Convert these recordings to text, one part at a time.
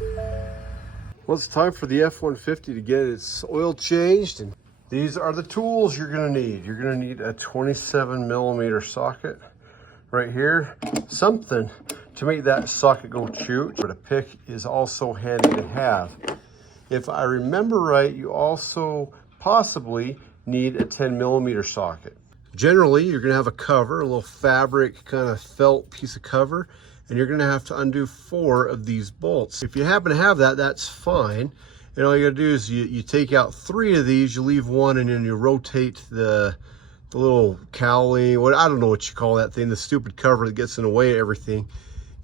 Well, it's time for the F-150 to get its oil changed, and these are the tools you're gonna need. You're gonna need a 27mm socket right here, something to make that socket go shoot, but a pick is also handy to have. If I remember right, you also possibly need a 10mm socket. Generally, you're gonna have a cover, a little fabric kind of felt piece of cover, and you're gonna have to undo 4 of these bolts. If you happen to have that, that's fine. And all you gotta do is you take out 3 of these, you leave 1, and then you rotate the little cowling, I don't know what you call that thing, the stupid cover that gets in the way of everything.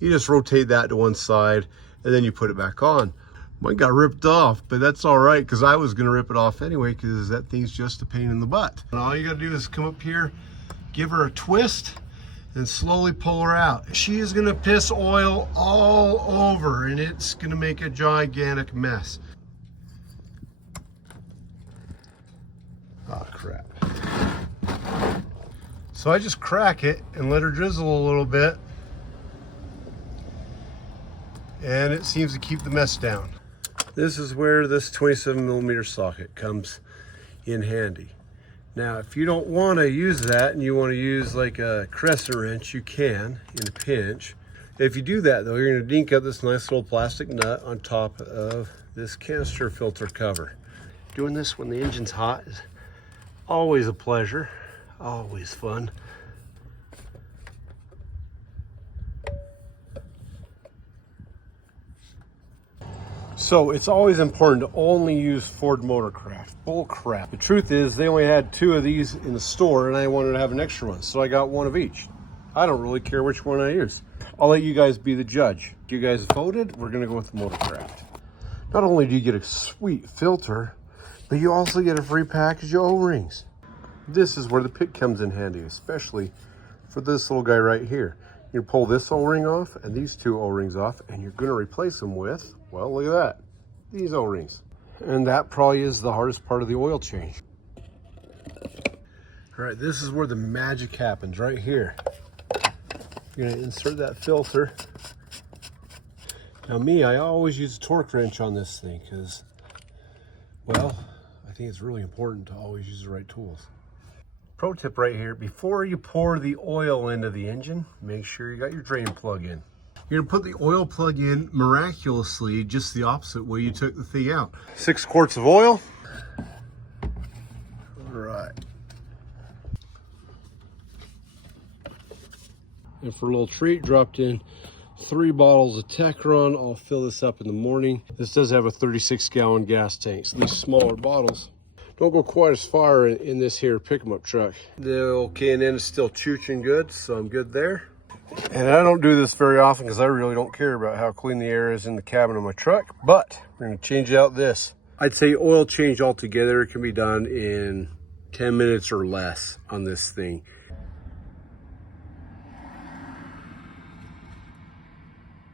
You just rotate that to one side, and then you put it back on. Mine got ripped off, but that's all right, because I was gonna rip it off anyway, because that thing's just a pain in the butt. And all you gotta do is come up here, give her a twist, and slowly pull her out. She is gonna piss oil all over, and it's gonna make a gigantic mess. Oh, crap. So I just crack it and let her drizzle a little bit, and it seems to keep the mess down. This is where this 27mm socket comes in handy. Now, if you don't want to use that and you want to use like a crescent wrench, you can in a pinch. If you do that though, you're going to dink up this nice little plastic nut on top of this canister filter cover. Doing this when the engine's hot is always a pleasure, always fun. So it's always important to only use Ford Motorcraft. Bull crap. The truth is they only had 2 of these in the store and I wanted to have an extra one, so I got 1 of each. I don't really care which one I use. I'll let you guys be the judge. You guys voted, we're gonna go with Motorcraft. Not only do you get a sweet filter, but you also get a free package of O-rings. This is where the pick comes in handy, especially for this little guy right here. You pull this O-ring off and these 2 O-rings off, and you're gonna replace them with, well, look at that, these O-rings. And that probably is the hardest part of the oil change. All right, this is where the magic happens, right here. You're gonna insert that filter. Now me, I always use a torque wrench on this thing because, well, I think it's really important to always use the right tools. Pro tip right here, before you pour the oil into the engine, make sure you got your drain plug in. You're gonna put the oil plug in miraculously just the opposite way you took the thing out. 6 quarts of oil. All right. And for a little treat, dropped in 3 bottles of Techron. I'll fill this up in the morning. This does have a 36-gallon gas tank, so these smaller bottles don't go quite as far in this here pick-em-up truck. The old K&N is still chooching good, so I'm good there. And I don't do this very often because I really don't care about how clean the air is in the cabin of my truck, but we're gonna change out this. I'd say oil change altogether can be done in 10 minutes or less on this thing.